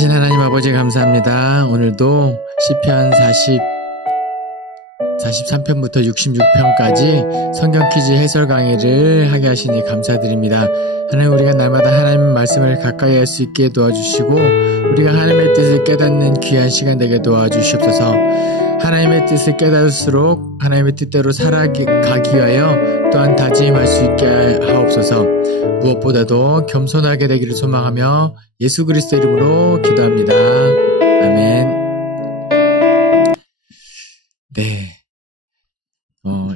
전능하신 하나님 아버지 감사합니다. 오늘도 시편 43편부터 66편까지 성경 퀴즈 해설 강의를 하게 하시니 감사드립니다. 하나님, 우리가 날마다 하나님 말씀을 가까이 할 수 있게 도와주시고 우리가 하나님의 뜻을 깨닫는 귀한 시간 되게 도와주시옵소서. 하나님의 뜻을 깨달을수록 하나님의 뜻대로 살아가기 위하여 또한 다짐할 수 있게 하옵소서. 무엇보다도 겸손하게 되기를 소망하며 예수 그리스도 이름으로 기도합니다. 아멘. 네.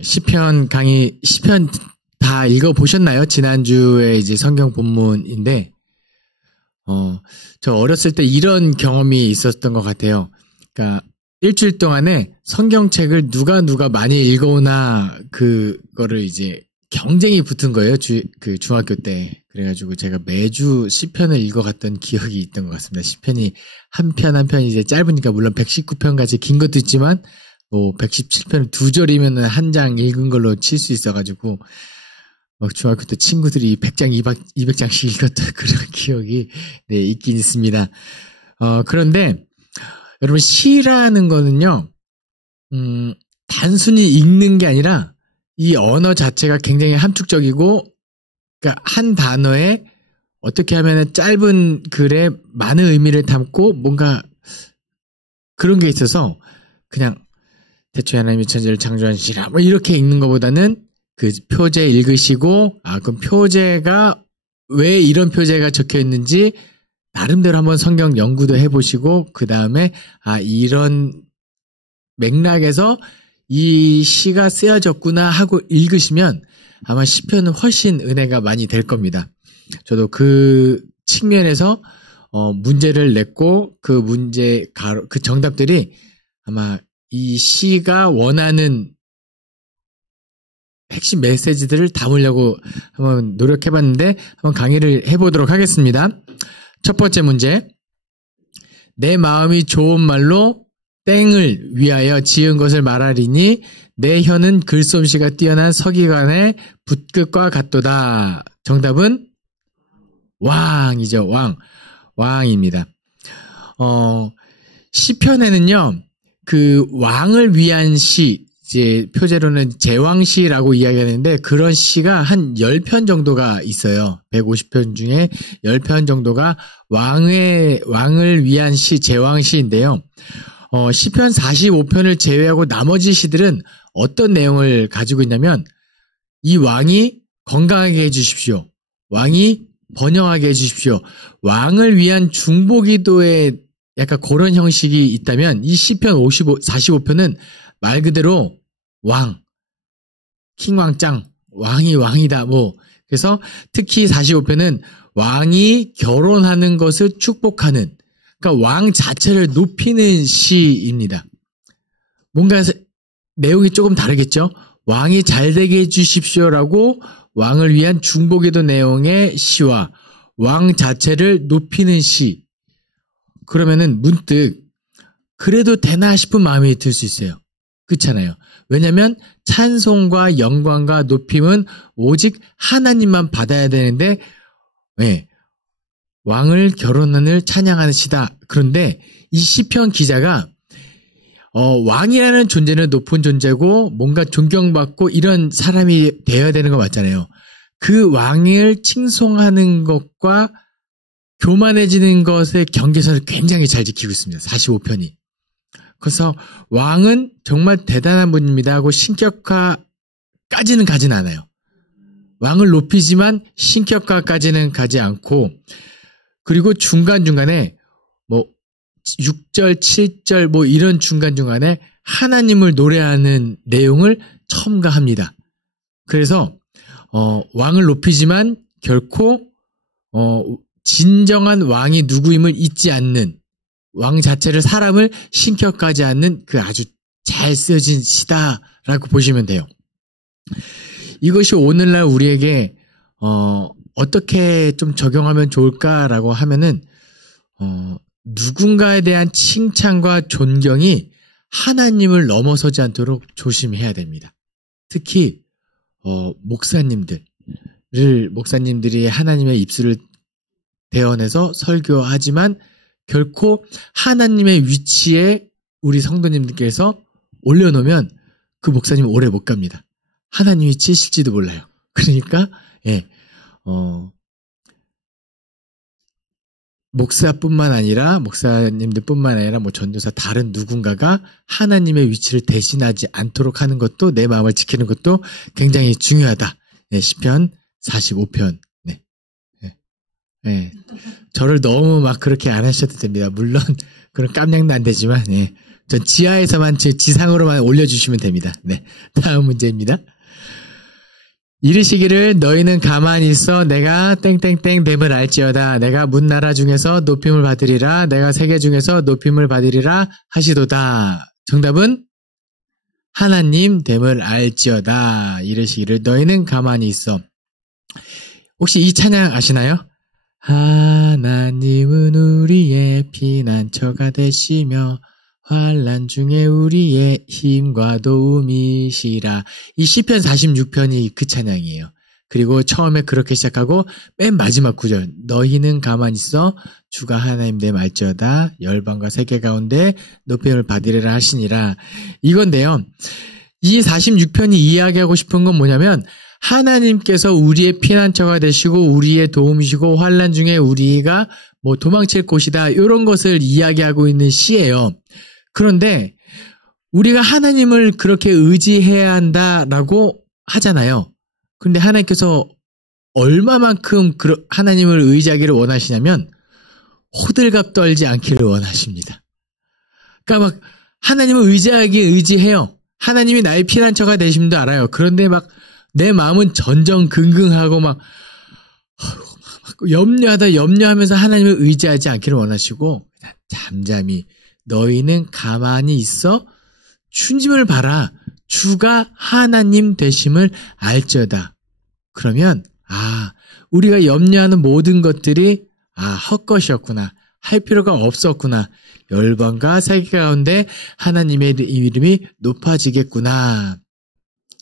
시편 강의, 시편 다 읽어보셨나요? 지난주에 이제 성경 본문인데, 저 어렸을 때 이런 경험이 있었던 것 같아요. 그러니까, 일주일 동안에 성경책을 누가 많이 읽어오나, 그거를 이제 경쟁이 붙은 거예요. 중학교 때. 그래가지고 제가 매주 시편을 읽어갔던 기억이 있던 것 같습니다. 시편이 한 편 한 편 이제 짧으니까 물론 119편까지 긴 것도 있지만, 117편 2절이면은 한 장 읽은 걸로 칠 수 있어가지고, 중학교 때 친구들이 100장, 200장씩 읽었던 그런 기억이, 네, 있긴 있습니다. 그런데, 여러분, 시라는 거는요, 단순히 읽는 게 아니라, 이 언어 자체가 굉장히 함축적이고, 그러니까 한 단어에 어떻게 하면 짧은 글에 많은 의미를 담고, 뭔가, 그런 게 있어서, 그냥, 태초에 하나님이 천지를 창조하시라 뭐 이렇게 읽는 것보다는 그 표제 읽으시고 그럼 표제가 왜 이런 표제가 적혀 있는지 나름대로 한번 성경 연구도 해보시고 그 다음에 이런 맥락에서 이 시가 쓰여졌구나 하고 읽으시면 아마 시편은 훨씬 은혜가 많이 될 겁니다. 저도 그 측면에서 문제를 냈고 그 문제 그 정답들이 아마 이 시가 원하는 핵심 메시지들을 담으려고 한번 노력해봤는데 한번 강의를 해보도록 하겠습니다. 첫 번째 문제. 내 마음이 좋은 말로 땡을 위하여 지은 것을 말하리니 내 혀는 글솜씨가 뛰어난 서기관의 붓끝과 같도다. 정답은 왕이죠. 왕입니다. 시편에는요. 그 왕을 위한 시, 이제 표제로는 제왕시라고 이야기하는데 그런 시가 한 10편 정도가 있어요. 150편 중에 10편 정도가 왕을 위한 시, 제왕시인데요. 시편 45편을 제외하고 나머지 시들은 어떤 내용을 가지고 있냐면 이 왕이 건강하게 해주십시오. 왕이 번영하게 해주십시오. 왕을 위한 중보기도의 약간 그런 형식이 있다면 이 시편 45편은 말 그대로 킹왕짱, 왕이 왕이다 그래서 특히 45편은 왕이 결혼하는 것을 축복하는, 그러니까 왕 자체를 높이는 시입니다. 뭔가 내용이 조금 다르겠죠? 왕이 잘되게 해주십시오라고 왕을 위한 중보기도 내용의 시와 왕 자체를 높이는 시, 그러면은 문득 그래도 되나 싶은 마음이 들 수 있어요. 그렇잖아요. 왜냐하면 찬송과 영광과 높임은 오직 하나님만 받아야 되는데 왕을 결혼을 찬양하는 시다. 그런데 이 시편 기자가 왕이라는 존재는 높은 존재고 뭔가 존경받고 이런 사람이 되어야 되는 거 맞잖아요. 그 왕을 칭송하는 것과 교만해지는 것의 경계선을 굉장히 잘 지키고 있습니다. 45편이. 그래서 왕은 정말 대단한 분입니다 하고 신격화까지는 가진 않아요. 왕을 높이지만 신격화까지는 가지 않고, 그리고 중간중간에 6절, 7절 이런 중간중간에 하나님을 노래하는 내용을 첨가합니다. 그래서 왕을 높이지만 결코 진정한 왕이 누구임을 잊지 않는, 왕 자체를 사람을 신격하지 않는 그 아주 잘 쓰여진 시다라고 보시면 돼요. 이것이 오늘날 우리에게 어떻게 좀 적용하면 좋을까라고 하면은 누군가에 대한 칭찬과 존경이 하나님을 넘어서지 않도록 조심해야 됩니다. 특히 목사님들이 하나님의 입술을 대언해서 설교하지만 결코 하나님의 위치에 우리 성도님들께서 올려놓으면 그 목사님 오래 못 갑니다. 하나님이 치실지도 몰라요. 그러니까 목사뿐만 아니라 목사님들뿐만 아니라 뭐 전도사 다른 누군가가 하나님의 위치를 대신하지 않도록 하는 것도 내 마음을 지키는 것도 굉장히 중요하다. 시편 45편. 저를 너무 막 그렇게 안 하셔도 됩니다. 물론 그런 깜냥도 안 되지만 전 지하에서만 지상으로만 올려주시면 됩니다. 다음 문제입니다. 이르시기를 너희는 가만히 있어 내가 땡땡땡 됨을 알지어다. 내가 문나라 중에서 높임을 받으리라. 내가 세계 중에서 높임을 받으리라 하시도다. 정답은 하나님 됨을 알지어다. 이르시기를 너희는 가만히 있어. 혹시 이 찬양 아시나요? 하나님은 우리의 피난처가 되시며 환난 중에 우리의 힘과 도움이시라. 이 시편 46편이 그 찬양이에요. 그리고 처음에 그렇게 시작하고 맨 마지막 구절 너희는 가만히 있어 주가 하나님 됨 알지어다. 열방과 세계 가운데 높임을 받으리라 하시니라. 이건데요. 이 46편이 이야기하고 싶은 건 뭐냐면 하나님께서 우리의 피난처가 되시고 우리의 도움이시고 환난 중에 우리가 뭐 도망칠 곳이다. 이런 것을 이야기하고 있는 시예요. 그런데 우리가 하나님을 그렇게 의지해야 한다라고 하잖아요. 그런데 하나님께서 얼마만큼 하나님을 의지하기를 원하시냐면 호들갑 떨지 않기를 원하십니다. 그러니까 막 하나님을 의지해요. 하나님이 나의 피난처가 되심도 알아요. 그런데 막 내 마음은 전전긍긍하고 막 염려하면서 하나님을 의지하지 않기를 원하시고 잠잠히 너희는 가만히 있어 주님을 봐라. 주가 하나님 되심을 알지어다. 그러면 우리가 염려하는 모든 것들이 헛것이었구나. 할 필요가 없었구나. 열방과 세계 가운데 하나님의 이름이 높아지겠구나.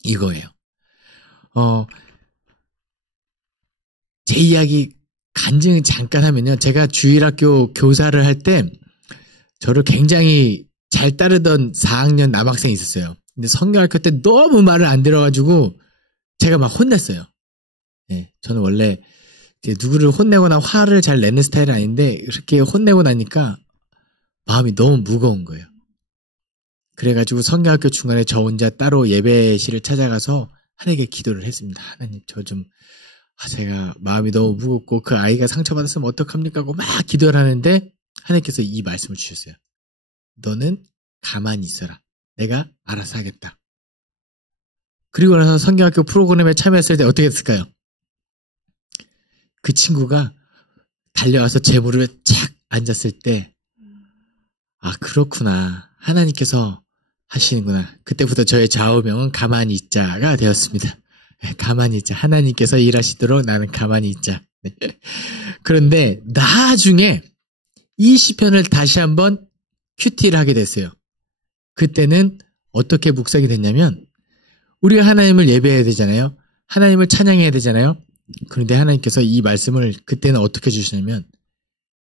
이거예요. 제 이야기 간증 잠깐 하면요. 제가 주일학교 교사를 할 때 저를 굉장히 잘 따르던 4학년 남학생이 있었어요. 근데 성경학교 때 너무 말을 안 들어가지고 제가 막 혼냈어요. 저는 원래 누구를 혼내거나 화를 잘 내는 스타일은 아닌데 그렇게 혼내고 나니까 마음이 너무 무거운 거예요. 그래가지고 성경학교 중간에 저 혼자 따로 예배실을 찾아가서 하나님께 기도를 했습니다. 하나님 제가 마음이 너무 무겁고 그 아이가 상처받았으면 어떡합니까 하고 막 기도를 하는데 하나님께서 이 말씀을 주셨어요. 너는 가만히 있어라. 내가 알아서 하겠다. 그리고 나서 성경학교 프로그램에 참여했을 때 어떻게 했을까요? 그 친구가 달려와서 제 무릎에 착 앉았을 때 그렇구나. 하나님께서 하시는구나. 그때부터 저의 좌우명은 가만히 있자가 되었습니다. 가만히 있자. 하나님께서 일하시도록 나는 가만히 있자. 그런데 나중에 이 시편을 다시 한번 큐티를 하게 됐어요. 그때는 어떻게 묵상이 됐냐면 우리가 하나님을 예배해야 되잖아요. 하나님을 찬양해야 되잖아요. 그런데 하나님께서 이 말씀을 그때는 어떻게 주시냐면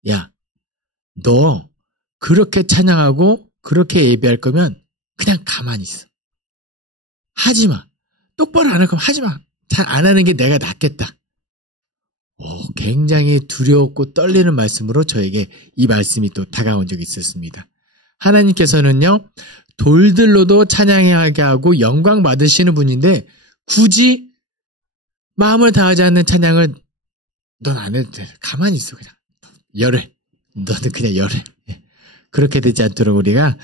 야, 너 그렇게 찬양하고 그렇게 예배할 거면 그냥 가만히 있어. 하지마. 똑바로 안 할 거면 하지마. 잘 안 하는 게 내가 낫겠다. 굉장히 두렵고 떨리는 말씀으로 저에게 이 말씀이 또 다가온 적이 있었습니다. 하나님께서는요, 돌들로도 찬양하게 하고 영광 받으시는 분인데 굳이 마음을 다하지 않는 찬양을 넌 안 해도 돼. 가만히 있어. 그냥 열해. 너는 그냥 열해. 그렇게 되지 않도록 우리가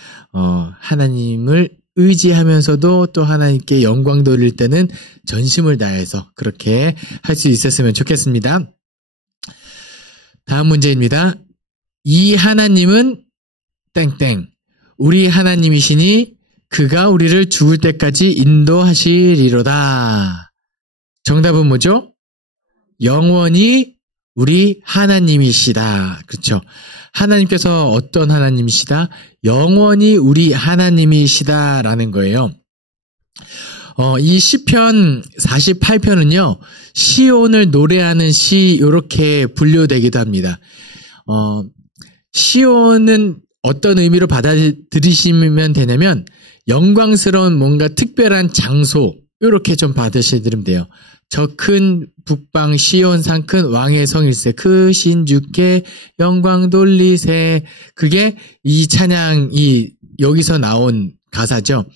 하나님을 의지하면서도 또 하나님께 영광 돌릴 때는 전심을 다해서 그렇게 할 수 있었으면 좋겠습니다. 다음 문제입니다. 이 하나님은 땡땡 우리 하나님이시니 그가 우리를 죽을 때까지 인도하시리로다. 정답은 뭐죠? 영원히 우리 하나님이시다. 그렇죠? 하나님께서 어떤 하나님이시다? 영원히 우리 하나님이시다라는 거예요. 이 시편 48편은요. 시온을 노래하는 시 이렇게 분류되기도 합니다. 시온은 어떤 의미로 받아들이시면 되냐면 영광스러운 뭔가 특별한 장소 이렇게 좀 받으시면 돼요. 저 큰 북방 시온산 큰 왕의 성일세 크신 주께 영광 돌리세. 그게 이 찬양이 여기서 나온 가사죠.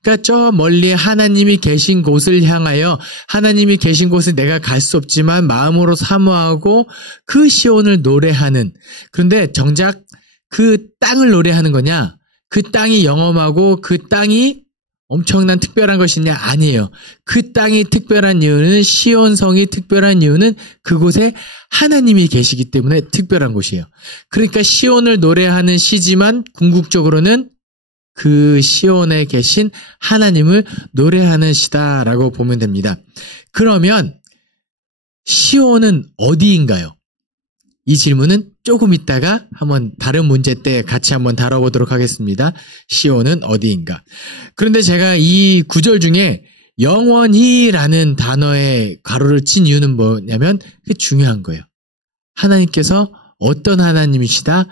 그러니까 저 멀리 하나님이 계신 곳을 향하여 하나님이 계신 곳을 내가 갈 수 없지만 마음으로 사모하고 그 시온을 노래하는. 그런데 정작 그 땅을 노래하는 거냐? 그 땅이 영험하고 그 땅이 엄청난 특별한 것이냐? 아니에요. 그 땅이 특별한 이유는 시온성이 특별한 이유는 그곳에 하나님이 계시기 때문에 특별한 곳이에요. 그러니까 시온을 노래하는 시지만 궁극적으로는 그 시온에 계신 하나님을 노래하는 시다라고 보면 됩니다. 그러면 시온은 어디인가요? 이 질문은 조금 있다가 한번 다른 문제 때 같이 한번 다뤄보도록 하겠습니다. 시온은 어디인가? 그런데 제가 이 구절 중에 영원히라는 단어에 가로를 친 이유는 뭐냐면 그게 중요한 거예요. 하나님께서 어떤 하나님이시다?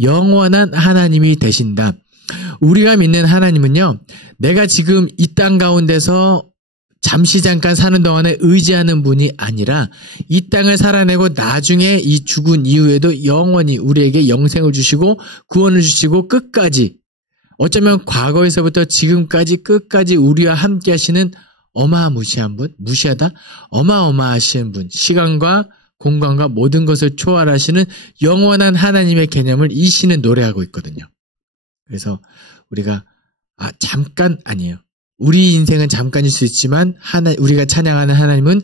영원한 하나님이 되신다. 우리가 믿는 하나님은요, 내가 지금 이 땅 가운데서 잠시 잠깐 사는 동안에 의지하는 분이 아니라 이 땅을 살아내고 나중에 이 죽은 이후에도 영원히 우리에게 영생을 주시고 구원을 주시고 끝까지 어쩌면 과거에서부터 지금까지 끝까지 우리와 함께 하시는 어마무시한 분, 무시하다? 어마어마하신 분, 시간과 공간과 모든 것을 초월하시는 영원한 하나님의 개념을 이 시는 노래하고 있거든요. 그래서 우리가 잠깐 아니에요. 우리 인생은 잠깐일 수 있지만 우리가 찬양하는 하나님은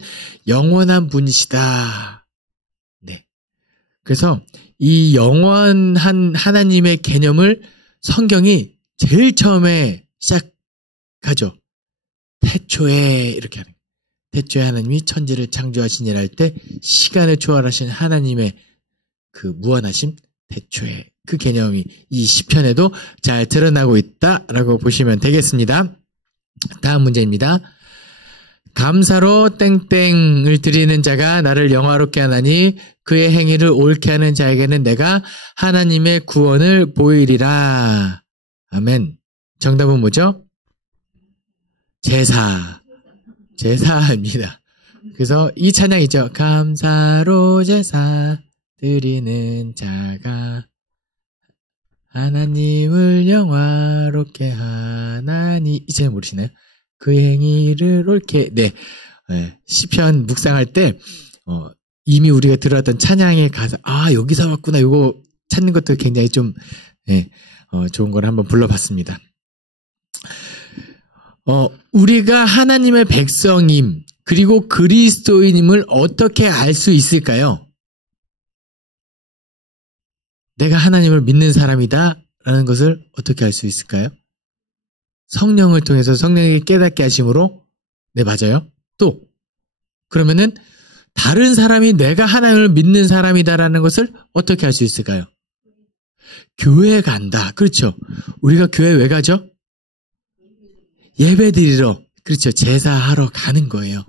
영원한 분이시다. 네. 그래서 이 영원한 하나님의 개념을 성경이 제일 처음에 시작하죠. 태초에 이렇게 하는 거예요. 태초에 하나님이 천지를 창조하시니라 할 때 시간을 초월하신 하나님의 그 무한하심 태초에 그 개념이 이 시편에도 잘 드러나고 있다라고 보시면 되겠습니다. 다음 문제입니다. 감사로 땡땡을 드리는 자가 나를 영화롭게 하나니 그의 행위를 옳게 하는 자에게는 내가 하나님의 구원을 보이리라. 아멘. 정답은 뭐죠? 제사입니다. 그래서 이 찬양이죠. 감사로 제사 드리는 자가 하나님을 영화롭게 하나니. 이 찬양 모르시나요? 그 행위를 옳게. 네. 시편 묵상할 때 이미 우리가 들었던 찬양의 가사 여기서 왔구나. 이거 찾는 것도 굉장히 좀 좋은 걸 한번 불러봤습니다. 우리가 하나님의 백성임 그리고 그리스도인임을 어떻게 알 수 있을까요? 내가 하나님을 믿는 사람이다 라는 것을 어떻게 알 수 있을까요? 성령을 통해서 성령이 깨닫게 하심으로. 네, 맞아요. 또 그러면은 다른 사람이 내가 하나님을 믿는 사람이다라는 것을 어떻게 알 수 있을까요? 교회에 간다. 그렇죠. 우리가 교회 왜 가죠? 예배드리러. 그렇죠. 제사하러 가는 거예요.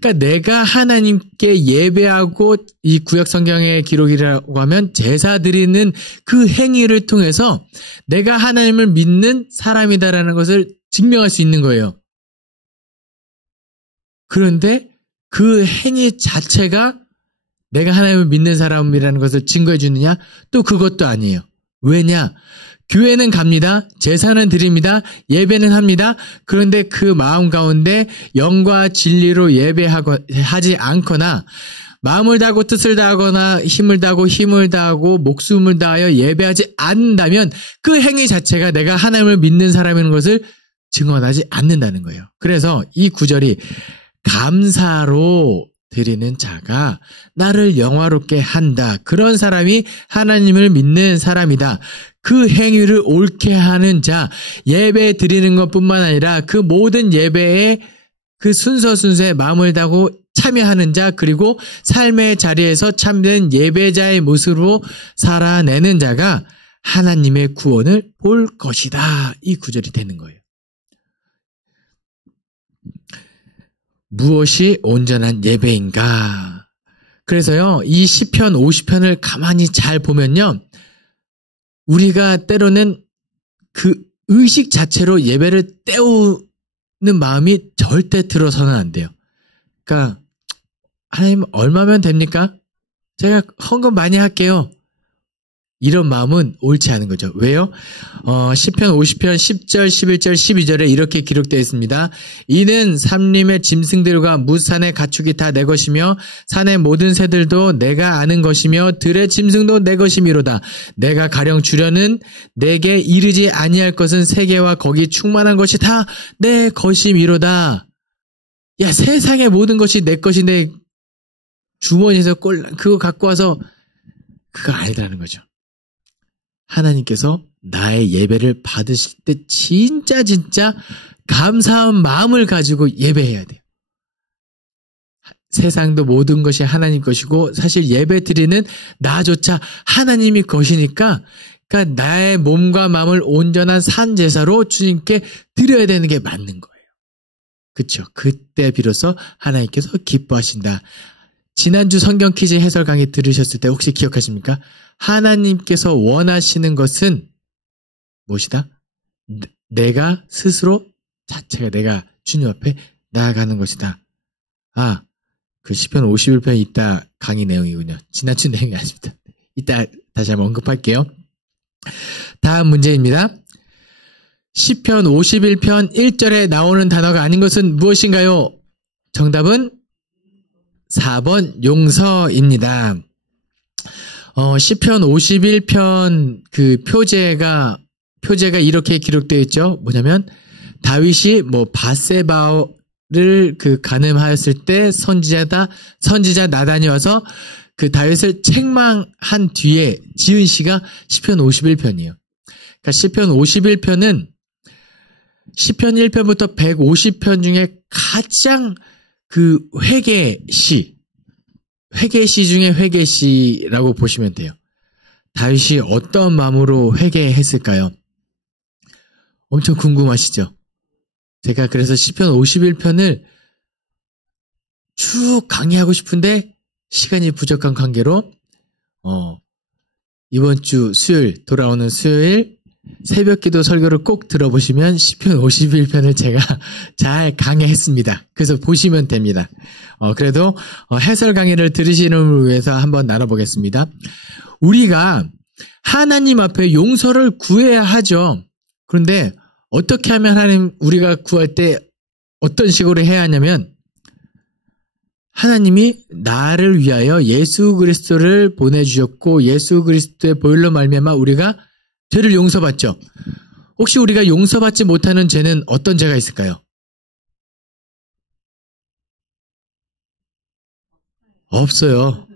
그러니까 내가 하나님께 예배하고 이 구약 성경의 기록이라고 하면 제사 드리는 그 행위를 통해서 내가 하나님을 믿는 사람이다라는 것을 증명할 수 있는 거예요. 그런데 그 행위 자체가 내가 하나님을 믿는 사람이라는 것을 증거해 주느냐? 또 그것도 아니에요. 왜냐? 교회는 갑니다. 제사는 드립니다. 예배는 합니다. 그런데 그 마음 가운데 영과 진리로 예배하지 않거나 마음을 다하고 뜻을 다하거나 힘을 다하고 목숨을 다하여 예배하지 않는다면 그 행위 자체가 내가 하나님을 믿는 사람인 것을 증언하지 않는다는 거예요. 그래서 이 구절이 감사로 드리는 자가 나를 영화롭게 한다. 그런 사람이 하나님을 믿는 사람이다. 그 행위를 옳게 하는 자, 예배 드리는 것뿐만 아니라 그 모든 예배에 그 순서에 마음을 다하고 참여하는 자, 그리고 삶의 자리에서 참된 예배자의 모습으로 살아내는 자가 하나님의 구원을 볼 것이다. 이 구절이 되는 거예요. 무엇이 온전한 예배인가? 그래서요, 이 시편 50편을 가만히 잘 보면요, 우리가 때로는 그 의식 자체로 예배를 때우는 마음이 절대 들어서는 안 돼요. 그러니까 하나님 얼마면 됩니까? 제가 헌금 많이 할게요. 이런 마음은 옳지 않은 거죠. 왜요? 시편 50편 10절, 11절, 12절에 이렇게 기록되어 있습니다. 이는 산림의 짐승들과 무산의 가축이 다 내 것이며 산의 모든 새들도 내가 아는 것이며 들의 짐승도 내 것이미로다. 내가 가령 주려는 내게 이르지 아니할 것은 세계와 거기 충만한 것이 다 내 것이미로다. 야, 세상의 모든 것이 내 것인데 주머니에서 그거 갖고 와서 그거 아니라는 거죠. 하나님께서 나의 예배를 받으실 때 진짜 감사한 마음을 가지고 예배해야 돼요. 세상도 모든 것이 하나님 것이고 사실 예배 드리는 나조차 하나님이 것이니까 그러니까 나의 몸과 마음을 온전한 산제사로 주님께 드려야 되는 게 맞는 거예요. 그렇죠? 그때 비로소 하나님께서 기뻐하신다. 지난주 성경 퀴즈 해설 강의 들으셨을 때 혹시 기억하십니까? 하나님께서 원하시는 것은 무엇이다? 내가 스스로 자체가 내가 주님 앞에 나아가는 것이다. 그 시편 51편 이따 강의 내용이군요. 지난주 내용이 아닙니다. 이따 다시 한번 언급할게요. 다음 문제입니다. 시편 51편 1절에 나오는 단어가 아닌 것은 무엇인가요? 정답은 4번 용서입니다. 시편 51편 그 표제가 이렇게 기록되어 있죠. 뭐냐면 다윗이 밧세바를 간음하였을 때 선지자 나단이 와서 그 다윗을 책망한 뒤에 지은 시가 시편 51편이에요. 그러니까 시편 51편은 시편 1편부터 150편 중에 가장 그 회개시 중에 회개시라고 보시면 돼요. 다윗이 어떤 마음으로 회개했을까요? 엄청 궁금하시죠? 제가 그래서 시편 51편을 쭉 강의하고 싶은데 시간이 부족한 관계로 이번 주 수요일 돌아오는 수요일 새벽기도 설교를 꼭 들어보시면 시편 51편을 제가 잘 강의했습니다. 그래서 보시면 됩니다. 그래도 해설 강의를 들으시는 분을 위해서 한번 나눠보겠습니다. 우리가 하나님 앞에 용서를 구해야 하죠. 그런데 어떻게 하면 하나님 우리가 구할 때 어떤 식으로 해야 하냐면 하나님이 나를 위하여 예수 그리스도를 보내주셨고 예수 그리스도의 보혈로 말미암아 우리가 죄를 용서받죠. 혹시 우리가 용서받지 못하는 죄는 어떤 죄가 있을까요? 없어요.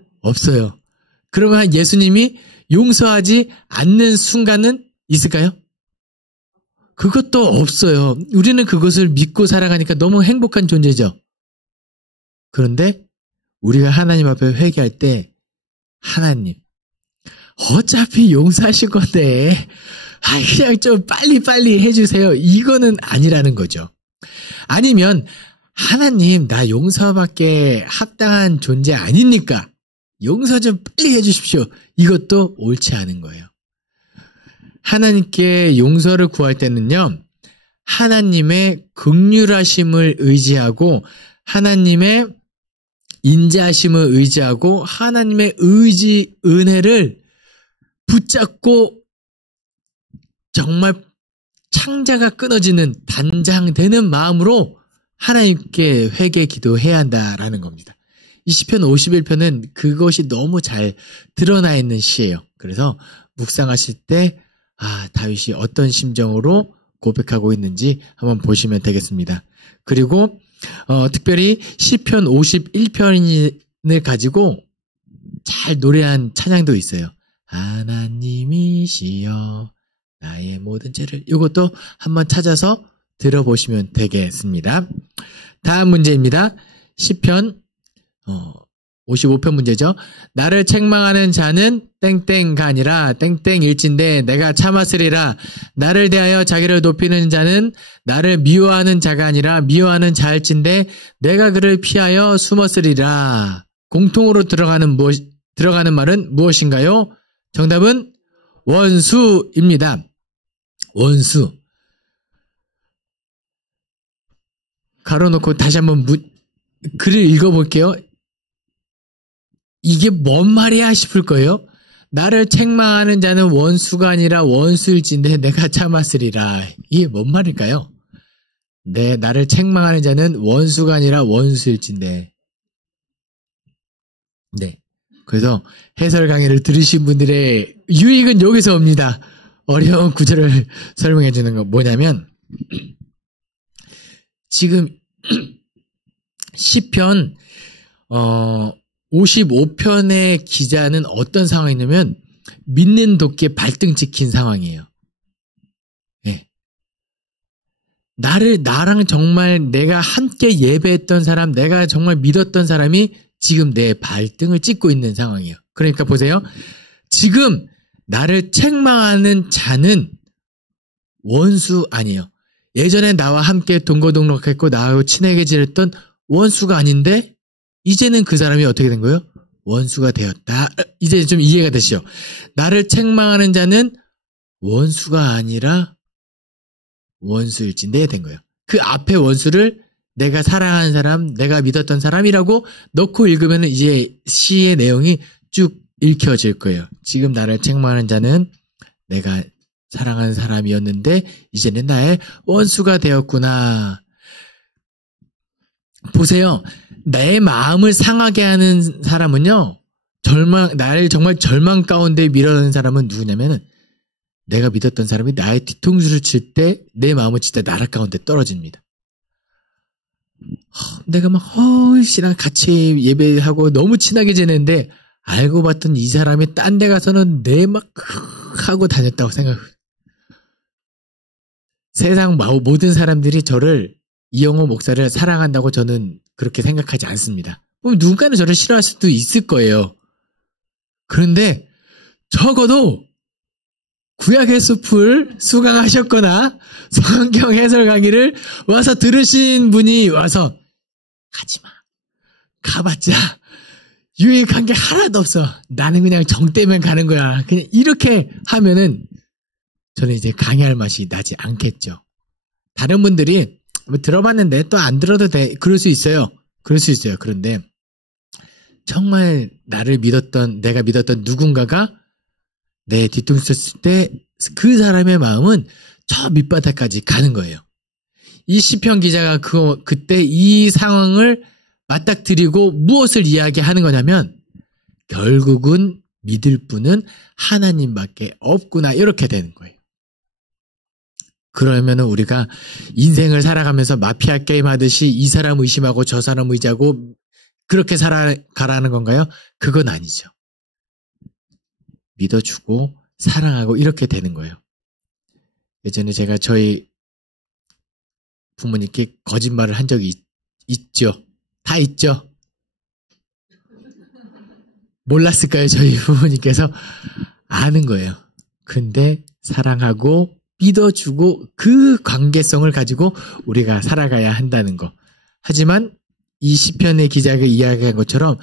그러면 예수님이 용서하지 않는 순간은 있을까요? 그것도 없어요. 우리는 그것을 믿고 살아가니까 너무 행복한 존재죠. 그런데 우리가 하나님 앞에 회개할 때 하나님 어차피 용서하실 건데 그냥 좀 빨리 해주세요. 이거는 아니라는 거죠. 아니면 하나님 나 용서받게 합당한 존재 아닙니까? 용서 좀 빨리 해주십시오. 이것도 옳지 않은 거예요. 하나님께 용서를 구할 때는요. 하나님의 긍휼하심을 의지하고 하나님의 인자하심을 의지하고 하나님의 은혜를 붙잡고 정말 창자가 끊어지는 단장되는 마음으로 하나님께 회개 기도해야 한다라는 겁니다. 이 시편 51편은 그것이 너무 잘 드러나 있는 시예요. 그래서 묵상하실 때 다윗이 어떤 심정으로 고백하고 있는지 한번 보시면 되겠습니다. 그리고 특별히 시편 51편을 가지고 잘 노래한 찬양도 있어요. 하나님이시여 나의 모든 죄를 이것도 한번 찾아서 들어보시면 되겠습니다. 다음 문제입니다. 시편 55편 문제죠. 나를 책망하는 자는 땡땡가 아니라 땡땡일진데 내가 참았으리라. 나를 대하여 자기를 높이는 자는 나를 미워하는 자가 아니라 미워하는 자일진데 내가 그를 피하여 숨었으리라. 공통으로 들어가는 말은 무엇인가요? 정답은 원수입니다. 원수. 가로놓고 다시 한번 글을 읽어볼게요. 이게 뭔 말이야 싶을 거예요. 나를 책망하는 자는 원수가 아니라 원수일진데 내가 참았으리라. 이게 뭔 말일까요? 네, 나를 책망하는 자는 원수가 아니라 원수일진데. 네. 그래서 해설 강의를 들으신 분들의 유익은 여기서 옵니다. 어려운 구절을 설명해 주는 거 뭐냐면 지금 시편 55편의 기자는 어떤 상황이냐면 믿는 도끼에 발등 찍힌 상황이에요. 네. 나랑 정말 내가 함께 예배했던 사람, 내가 정말 믿었던 사람이 지금 내 발등을 찍고 있는 상황이에요. 그러니까 보세요. 지금 나를 책망하는 자는 원수 아니에요. 예전에 나와 함께 동거동록했고 나하고 친하게 지냈던 원수가 아닌데 이제는 그 사람이 어떻게 된 거예요? 원수가 되었다. 이제 좀 이해가 되시죠? 나를 책망하는 자는 원수가 아니라 원수일진데 된 거예요. 그 앞에 원수를 내가 사랑하는 사람, 내가 믿었던 사람이라고 넣고 읽으면 이제 시의 내용이 쭉 읽혀질 거예요. 지금 나를 책망하는 자는 내가 사랑하는 사람이었는데 이제는 나의 원수가 되었구나. 보세요. 내 마음을 상하게 하는 사람은요. 나를 정말 절망 가운데 밀어넣는 사람은 누구냐면은 내가 믿었던 사람이 나의 뒤통수를 칠 때 내 마음은 진짜 나락 가운데 떨어집니다. 내가 막 씨랑 같이 예배하고 너무 친하게 지냈는데 알고 봤더니 이 사람이 딴 데 가서는 내 막 하고 다녔다고 생각해요. 세상 모든 사람들이 저를 이영호 목사를 사랑한다고 저는 그렇게 생각하지 않습니다. 누군가는 저를 싫어할 수도 있을 거예요. 그런데 적어도 구약의 숲을 수강하셨거나 성경 해설 강의를 와서 들으신 분이 와서 가지마. 가봤자 유익한 게 하나도 없어. 나는 그냥 정 때문에 가는 거야. 그냥 이렇게 하면은 저는 이제 강의할 맛이 나지 않겠죠. 다른 분들이 들어봤는데 또 안 들어도 돼. 그럴 수 있어요. 그런데 정말 내가 믿었던 누군가가 내 뒤통수 쳤을 때 그 사람의 마음은 저 밑바닥까지 가는 거예요. 이 시편 기자가 그때 이 상황을 맞닥뜨리고 무엇을 이야기하는 거냐면 결국은 믿을 분은 하나님밖에 없구나 이렇게 되는 거예요. 그러면은 우리가 인생을 살아가면서 마피아 게임 하듯이 이 사람 의심하고 저 사람 의지하고 그렇게 살아가라는 건가요? 그건 아니죠. 믿어주고 사랑하고 이렇게 되는 거예요. 예전에 제가 저희 부모님께 거짓말을 한 적이 있죠. 다 있죠. 몰랐을까요? 저희 부모님께서 아는 거예요. 근데 사랑하고 믿어주고 그 관계성을 가지고 우리가 살아가야 한다는 거. 하지만 이 시편의 기자가 이야기한 것처럼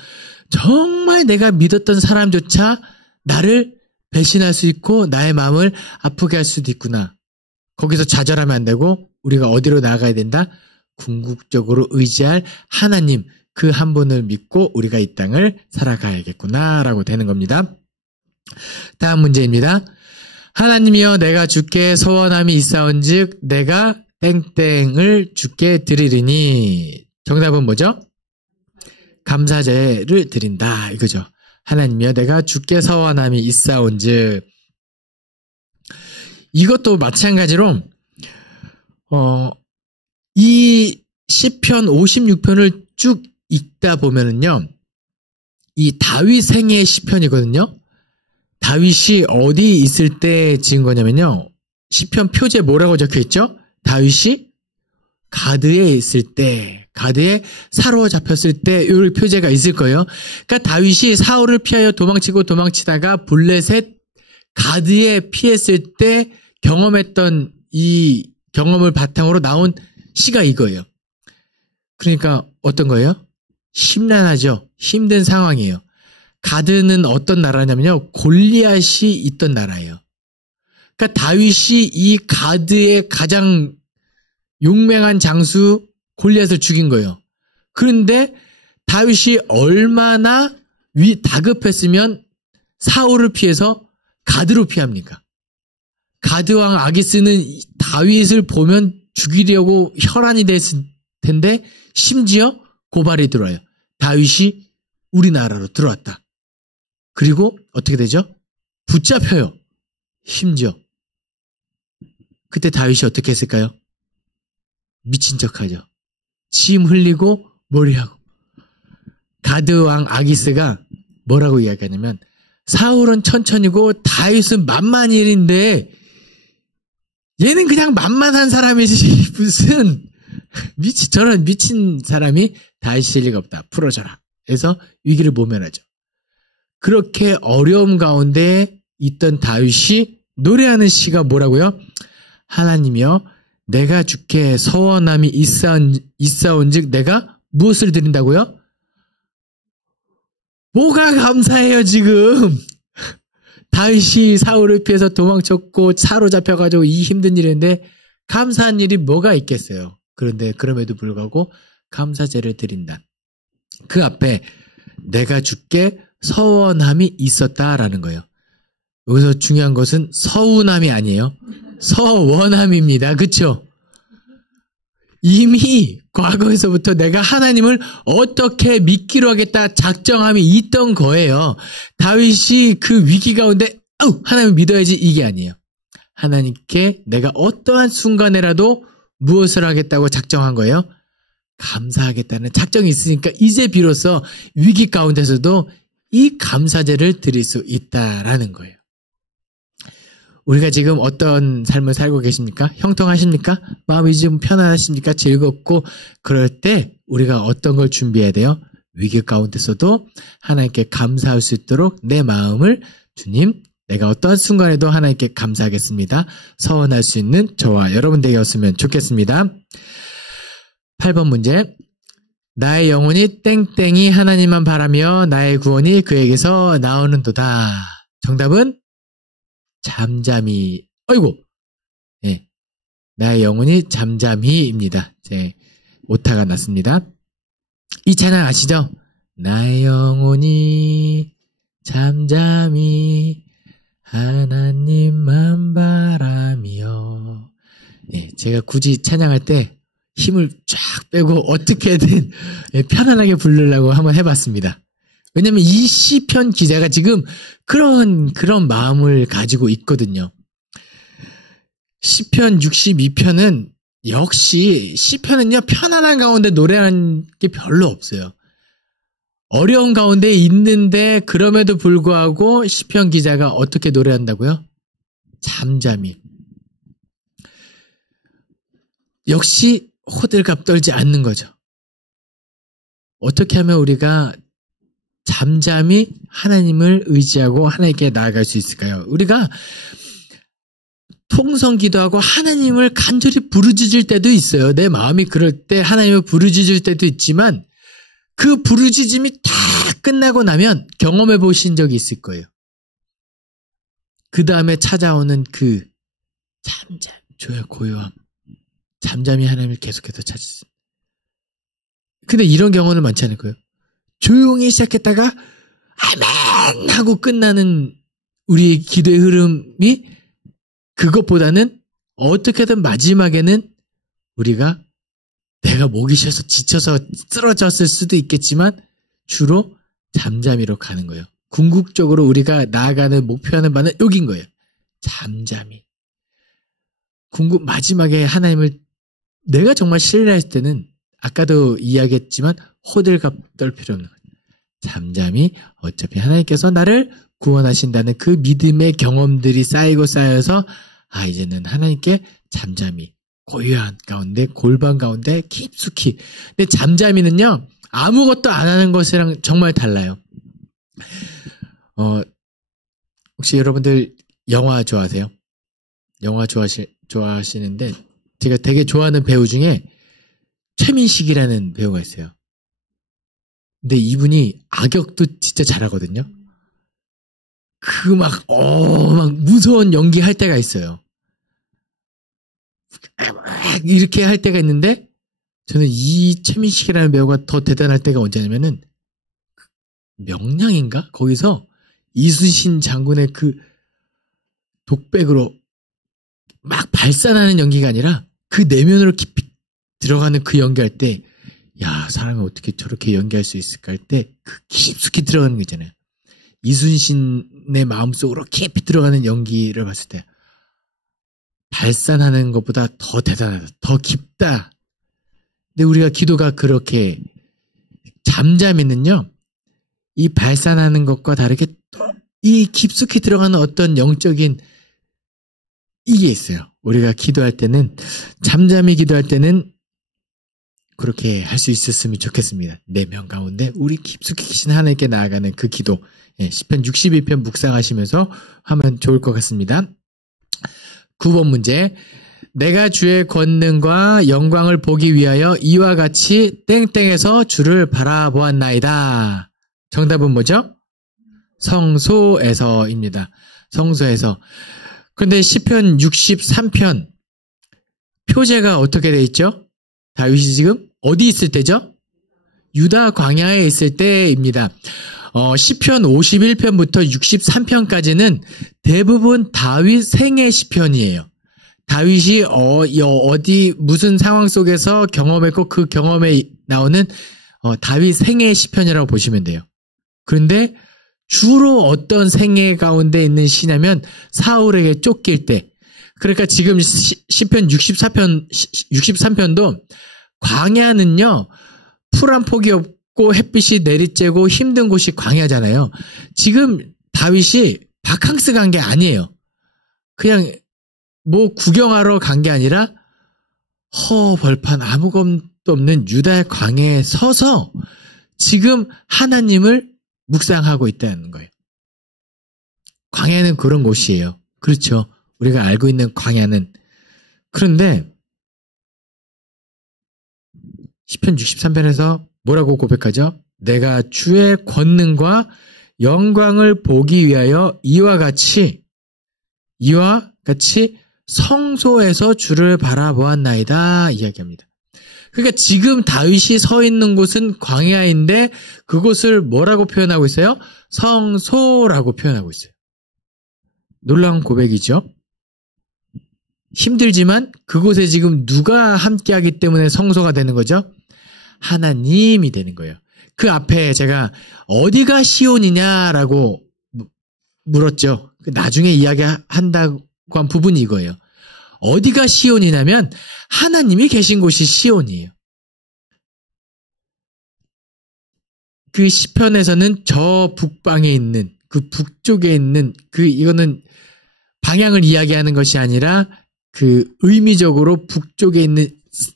정말 내가 믿었던 사람조차 나를 배신할 수 있고 나의 마음을 아프게 할 수도 있구나. 거기서 좌절하면 안 되고 우리가 어디로 나아가야 된다? 궁극적으로 의지할 하나님 그 한 분을 믿고 우리가 이 땅을 살아가야겠구나 라고 되는 겁니다. 다음 문제입니다. 하나님이여 내가 주께 소원함이 있사온즉 내가 땡땡을 주께 드리리니. 정답은 뭐죠? 감사제를 드린다 이거죠. 하나님이여 내가 주께 소원함이 있사온즉. 이것도 마찬가지로 이 시편 56편을 쭉 읽다 보면은요. 이 다윗 생애의 시편이거든요. 다윗이 어디 있을 때 지은 거냐면요. 시편 표제에 뭐라고 적혀있죠? 다윗이 가드에 있을 때, 가드에 사로잡혔을 때 이 표제가 있을 거예요. 그러니까 다윗이 사울을 피하여 도망치다가 블레셋 가드에 피했을 때 경험했던 이 경험을 바탕으로 나온 시가 이거예요. 그러니까 어떤 거예요? 심란하죠. 힘든 상황이에요. 가드는 어떤 나라냐면요. 골리앗이 있던 나라예요. 그러니까 다윗이 이 가드의 가장 용맹한 장수 골리앗을 죽인 거예요. 그런데 다윗이 얼마나 다급했으면 사울을 피해서 가드로 피합니까? 가드왕 아기스는 다윗을 보면 죽이려고 혈안이 됐을 텐데 심지어 고발이 들어와요. 다윗이 우리나라로 들어왔다. 그리고 어떻게 되죠? 붙잡혀요. 심지어. 그때 다윗이 어떻게 했을까요? 미친 척하죠. 침 흘리고 머리하고. 가드왕 아기스가 뭐라고 이야기하냐면 사울은 천천히고 다윗은 만만일인데 얘는 그냥 만만한 사람이지 무슨 저런 미친 사람이 다윗일 리가 없다. 풀어줘라. 그래서 위기를 모면하죠. 그렇게 어려움 가운데 있던 다윗이 노래하는 시가 뭐라고요? 하나님이여 내가 주께 서원함이 있사온즉 내가 무엇을 드린다고요? 뭐가 감사해요 지금. 다윗이 사울을 피해서 도망쳤고 사로잡혀가지고 이 힘든 일인데 감사한 일이 뭐가 있겠어요. 그런데 그럼에도 불구하고 감사제를 드린다. 그 앞에 내가 주께 서원함이 있었다라는 거예요. 여기서 중요한 것은 서운함이 아니에요. 서원함입니다. 그렇죠? 이미 과거에서부터 내가 하나님을 어떻게 믿기로 하겠다 작정함이 있던 거예요. 다윗이 그 위기 가운데 하나님을 믿어야지 이게 아니에요. 하나님께 내가 어떠한 순간에라도 무엇을 하겠다고 작정한 거예요? 감사하겠다는 작정이 있으니까 이제 비로소 위기 가운데서도 이 감사제를 드릴 수 있다라는 거예요. 우리가 지금 어떤 삶을 살고 계십니까? 형통하십니까? 마음이 좀 편안하십니까? 즐겁고 그럴 때 우리가 어떤 걸 준비해야 돼요? 위기 가운데서도 하나님께 감사할 수 있도록 내 마음을 주님 내가 어떠한 순간에도 하나님께 감사하겠습니다. 서원할 수 있는 저와 여러분 되었으면 좋겠습니다. 8번 문제. 나의 영혼이 땡땡이 하나님만 바라며 나의 구원이 그에게서 나오는도다. 정답은 잠잠히. 어이구. 네. 나의 영혼이 잠잠히입니다. 제 오타가 났습니다. 이 찬양 아시죠? 나의 영혼이 잠잠히 하나님만 바라며. 네, 제가 굳이 찬양할 때 힘을 쫙 빼고 어떻게든 편안하게 부르려고 한번 해봤습니다. 왜냐면 이 시편 기자가 지금 그런 마음을 가지고 있거든요. 시편 62편은 역시 시편은요 편안한 가운데 노래하는 게 별로 없어요. 어려운 가운데 있는데 그럼에도 불구하고 시편 기자가 어떻게 노래한다고요? 잠잠히. 역시 호들갑 떨지 않는 거죠. 어떻게 하면 우리가 잠잠히 하나님을 의지하고 하나님께 나아갈 수 있을까요? 우리가 통성기도하고 하나님을 간절히 부르짖을 때도 있어요. 내 마음이 그럴 때 하나님을 부르짖을 때도 있지만 그 부르짖음이 다 끝나고 나면 경험해 보신 적이 있을 거예요. 그 다음에 찾아오는 그 잠잠, 고요함. 잠잠히 하나님을 계속해서 찾았습니다. 근데 이런 경우는 많지 않을 거예요. 조용히 시작했다가 아멘 하고 끝나는 우리의 기도의 흐름이 그것보다는 어떻게든 마지막에는 우리가 내가 목이 쉬어서 지쳐서 쓰러졌을 수도 있겠지만 주로 잠잠히로 가는 거예요. 궁극적으로 우리가 나아가는 목표하는 바는 여긴 거예요. 잠잠히. 마지막에 하나님을 내가 정말 신뢰할 때는 아까도 이야기했지만 호들갑 떨 필요 없는 거예요. 잠잠히 어차피 하나님께서 나를 구원하신다는 그 믿음의 경험들이 쌓이고 쌓여서 이제는 하나님께 잠잠히 고요한 가운데 골방 가운데 깊숙이. 근데 잠잠히는요 아무것도 안 하는 것이랑 정말 달라요. 혹시 여러분들 영화 좋아하세요? 영화 좋아하시는데 제가 되게 좋아하는 배우 중에 최민식이라는 배우가 있어요. 근데 이분이 악역도 진짜 잘하거든요. 막 무서운 연기 할 때가 있어요. 이렇게 할 때가 있는데, 저는 이 최민식이라는 배우가 더 대단할 때가 언제냐면은, 명량인가? 거기서 이순신 장군의 그 독백으로 막 발산하는 연기가 아니라 그 내면으로 깊이 들어가는 그 연기할 때, 야, 사람이 어떻게 저렇게 연기할 수 있을까 할 때 그 깊숙이 들어가는 거 있잖아요. 이순신의 마음속으로 깊이 들어가는 연기를 봤을 때 발산하는 것보다 더 대단하다, 더 깊다. 근데 우리가 기도가 그렇게 잠잠히는요, 이 발산하는 것과 다르게 또 이 깊숙이 들어가는 어떤 영적인 이게 있어요. 우리가 기도할 때는, 잠잠히 기도할 때는 그렇게 할 수 있었으면 좋겠습니다. 내면 가운데 우리 깊숙이 계신 하나님께 나아가는 그 기도, 시편 61편 묵상하시면서 하면 좋을 것 같습니다. 9번 문제. 내가 주의 권능과 영광을 보기 위하여 이와 같이 땡땡에서 주를 바라보았나이다. 정답은 뭐죠? 성소에서입니다. 성소에서. 그런데 시편 63편 표제가 어떻게 돼 있죠? 다윗이 지금 어디 있을 때죠? 유다 광야에 있을 때입니다. 시편 51편부터 63편까지는 대부분 다윗 생애 시편이에요. 다윗이 어디 무슨 상황 속에서 경험했고 그 경험에 나오는 다윗 생애 시편이라고 보시면 돼요. 그런데 주로 어떤 생애 가운데 있는 시냐면 사울에게 쫓길 때. 그러니까 지금 시편 63편도 광야는요, 풀 한 폭이 없고 햇빛이 내리쬐고 힘든 곳이 광야잖아요. 지금 다윗이 바캉스 간 게 아니에요. 그냥 뭐 구경하러 간 게 아니라 벌판 아무것도 없는 유다의 광야에 서서 지금 하나님을 묵상하고 있다는 거예요. 광야는 그런 곳이에요. 그렇죠. 우리가 알고 있는 광야는. 그런데 시편 63편에서 뭐라고 고백하죠? 내가 주의 권능과 영광을 보기 위하여 이와 같이 성소에서 주를 바라보았나이다 이야기합니다. 그러니까 지금 다윗이 서 있는 곳은 광야인데 그곳을 뭐라고 표현하고 있어요? 성소라고 표현하고 있어요. 놀라운 고백이죠. 힘들지만 그곳에 지금 누가 함께하기 때문에 성소가 되는 거죠? 하나님이 되는 거예요. 그 앞에 제가 어디가 시온이냐라고 물었죠. 나중에 이야기한다고 한 부분이 이거예요. 어디가 시온이냐면 하나님이 계신 곳이 시온이에요. 그 시편에서는 저 북방에 있는 그 북쪽에 있는 이거는 방향을 이야기하는 것이 아니라 그 의미적으로 북쪽에 있는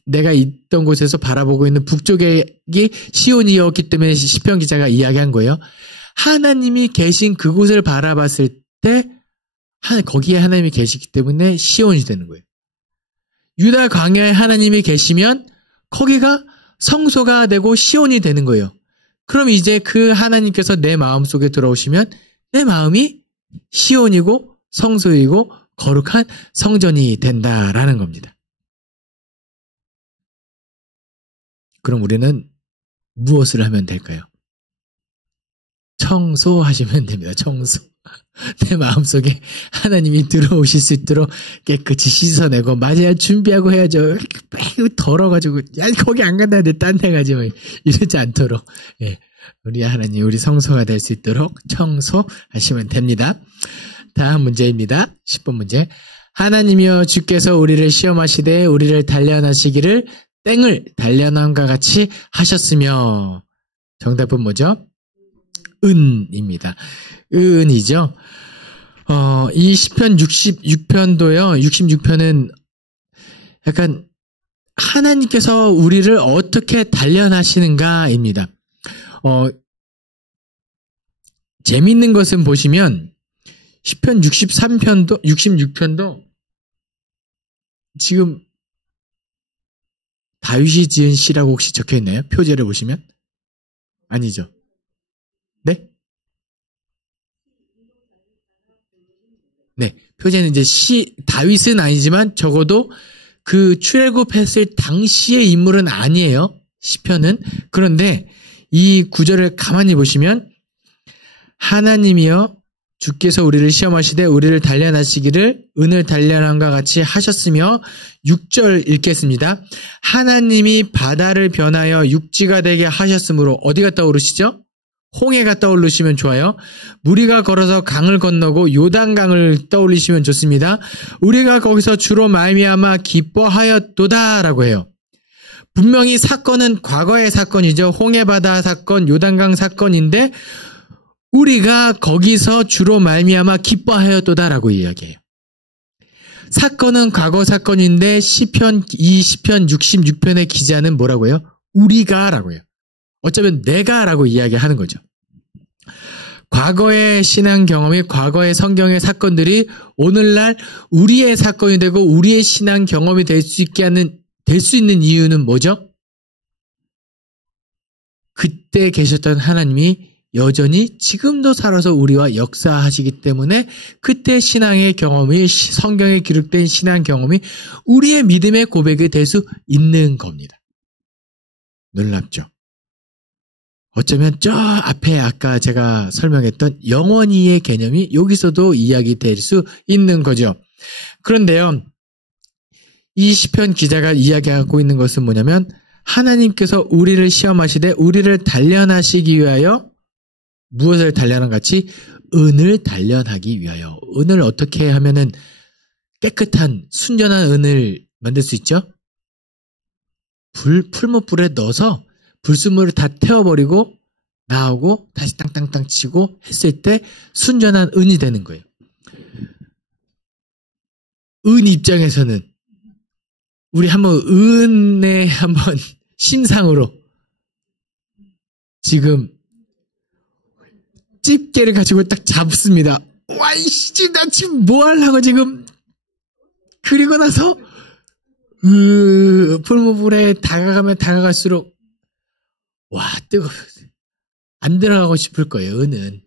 내가 있던 곳에서 바라보고 있는 북쪽이 시온이었기 때문에 시편 기자가 이야기한 거예요. 하나님이 계신 그곳을 바라봤을 때 거기에 하나님이 계시기 때문에 시온이 되는 거예요. 유다 광야에 하나님이 계시면 거기가 성소가 되고 시온이 되는 거예요. 그럼 이제 그 하나님께서 내 마음속에 들어오시면 내 마음이 시온이고 성소이고 거룩한 성전이 된다라는 겁니다. 그럼 우리는 무엇을 하면 될까요? 청소하시면 됩니다. 청소. 내 마음속에 하나님이 들어오실 수 있도록 깨끗이 씻어내고 맞아야 준비하고 해야죠. 더러워가지고 야 거기 안 간다 내 딴 데 가지 뭐 이러지 않도록 우리 하나님 우리 성소가 될 수 있도록 청소하시면 됩니다. 다음 문제입니다. 10번 문제. 하나님이여 주께서 우리를 시험하시되 우리를 단련하시기를 땡을 단련함과 같이 하셨으며 정답은 뭐죠? 은입니다. 은이죠. 이 시편 66편도요. 66편은 약간 하나님께서 우리를 어떻게 단련하시는가입니다. 재밌는 것은 보시면 시편 63편도 66편도 지금 다윗이 지은 시라고 혹시 적혀 있나요? 표제를 보시면? 아니죠. 네? 네, 표제는 이제 다윗은 아니지만 적어도 그 출애굽했을 당시의 인물은 아니에요. 시편은. 그런데 이 구절을 가만히 보시면 하나님이여 주께서 우리를 시험하시되 우리를 단련하시기를 은을 단련함과 같이 하셨으며 6절 읽겠습니다. 하나님이 바다를 변하여 육지가 되게 하셨으므로 어디가 떠오르시죠? 홍해가 떠오르시면 좋아요. 무리가 걸어서 강을 건너고 요단강을 떠올리시면 좋습니다. 우리가 거기서 주로 말미암아 기뻐하였도다라고 해요. 분명히 사건은 과거의 사건이죠. 홍해바다 사건, 요단강 사건인데 우리가 거기서 주로 말미암아 기뻐하였도다라고 이야기해요. 사건은 과거 사건인데 시편 66편의 기자는 뭐라고요? 우리가라고 해요. 어쩌면 내가라고 이야기하는 거죠. 과거의 신앙 경험이 과거의 성경의 사건들이 오늘날 우리의 사건이 되고 우리의 신앙 경험이 될 수 있는 이유는 뭐죠? 그때 계셨던 하나님이 여전히 지금도 살아서 우리와 역사하시기 때문에 그때 신앙의 경험이 성경에 기록된 신앙 경험이 우리의 믿음의 고백이 될 수 있는 겁니다. 놀랍죠? 어쩌면 저 앞에 아까 제가 설명했던 영원히의 개념이 여기서도 이야기될 수 있는 거죠. 그런데요, 이 시편 기자가 이야기하고 있는 것은 뭐냐면 하나님께서 우리를 시험하시되 우리를 단련하시기 위하여 무엇을 단련한 같이 은을 단련하기 위하여. 은을 어떻게 하면은 깨끗한 순전한 은을 만들 수 있죠? 풀무불에 넣어서 불순물을 다 태워버리고 나오고 다시 땅땅땅 치고 했을 때 순전한 은이 되는 거예요. 은 입장에서는 우리 한번 은의 한번 심상으로 지금 집게를 가지고 딱 잡습니다. 와이씨, 나 지금 뭐 하려고 지금. 그리고 나서 풀무불에 다가가면 다가갈수록 와, 뜨거워. 안 들어가고 싶을 거예요, 은은.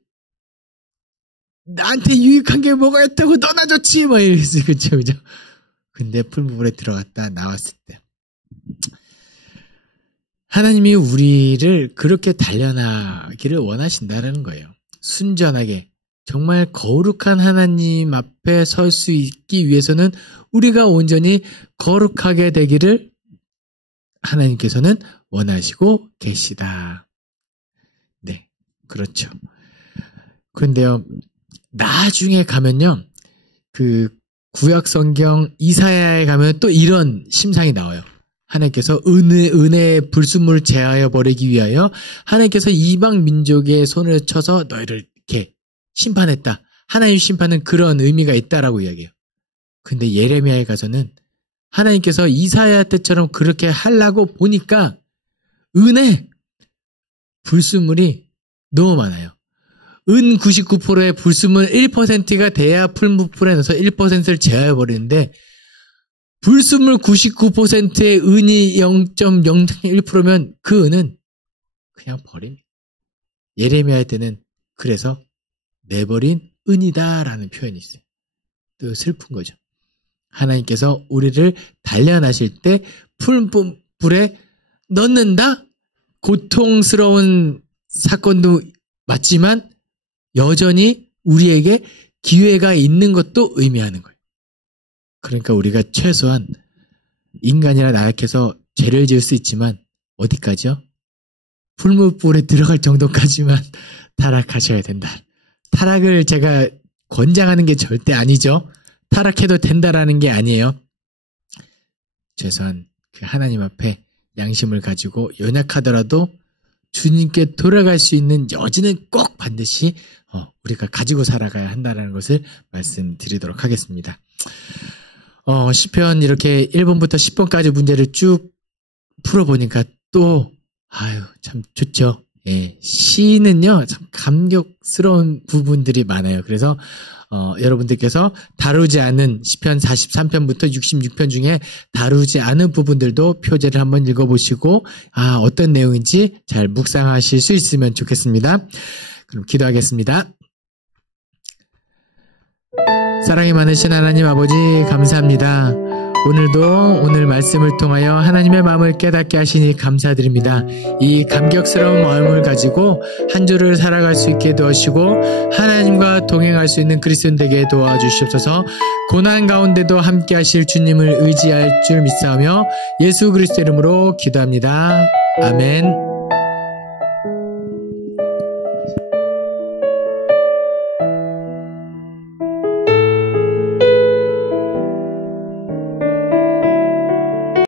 나한테 유익한 게 뭐가 있다고 너나 좋지, 뭐 이랬어요. 그쵸. 근데 풀무불에 들어갔다 나왔을 때. 하나님이 우리를 그렇게 단련하기를 원하신다는 거예요. 순전하게. 정말 거룩한 하나님 앞에 설 수 있기 위해서는 우리가 온전히 거룩하게 되기를 하나님께서는 원하시고 계시다. 네, 그렇죠. 그런데요, 나중에 가면요, 그 구약 성경 이사야에 가면 또 이런 심상이 나와요. 하나님께서 은혜의 불순물을 제하여 버리기 위하여 하나님께서 이방 민족의 손을 쳐서 너희를 이렇게 심판했다. 하나님 심판은 그런 의미가 있다라고 이야기해요. 근데 예레미야에 가서는 하나님께서 이사야 때처럼 그렇게 하려고 보니까 은혜 불순물이 너무 많아요. 은 99%의 불순물 1%가 돼야 풀무불에 넣어서 1%를 제하여버리는데 불순물 99%의 은이 0.01%면 그 은은 그냥 버립니다. 예레미야 때는 그래서 내버린 은이다라는 표현이 있어요. 또 슬픈 거죠. 하나님께서 우리를 단련하실 때 풀무불에 넣는다? 고통스러운 사건도 맞지만 여전히 우리에게 기회가 있는 것도 의미하는 거예요. 그러니까 우리가 최소한 인간이라 나약해서 죄를 지을 수 있지만 어디까지요? 풀무불에 들어갈 정도까지만 타락하셔야 된다. 타락을 제가 권장하는 게 절대 아니죠. 타락해도 된다라는 게 아니에요. 최소한 그 하나님 앞에 양심을 가지고 연약하더라도 주님께 돌아갈 수 있는 여지는 꼭 반드시 우리가 가지고 살아가야 한다는 것을 말씀드리도록 하겠습니다. 시편 이렇게 1번부터 10번까지 문제를 쭉 풀어보니까 또 참 좋죠. 예, 시는요 참 감격스러운 부분들이 많아요. 그래서 여러분들께서 다루지 않은 시편 43편부터 66편 중에 다루지 않은 부분들도 표제를 한번 읽어보시고 어떤 내용인지 잘 묵상하실 수 있으면 좋겠습니다. 그럼 기도하겠습니다. 사랑이 많으신 하나님 아버지 감사합니다. 오늘도 오늘 말씀을 통하여 하나님의 마음을 깨닫게 하시니 감사드립니다. 이 감격스러운 마음을 가지고 한 주를 살아갈 수 있게 도와주시고 하나님과 동행할 수 있는 그리스도인 되게 도와주시옵소서. 고난 가운데도 함께 하실 주님을 의지할 줄 믿사오며 예수 그리스도 이름으로 기도합니다. 아멘.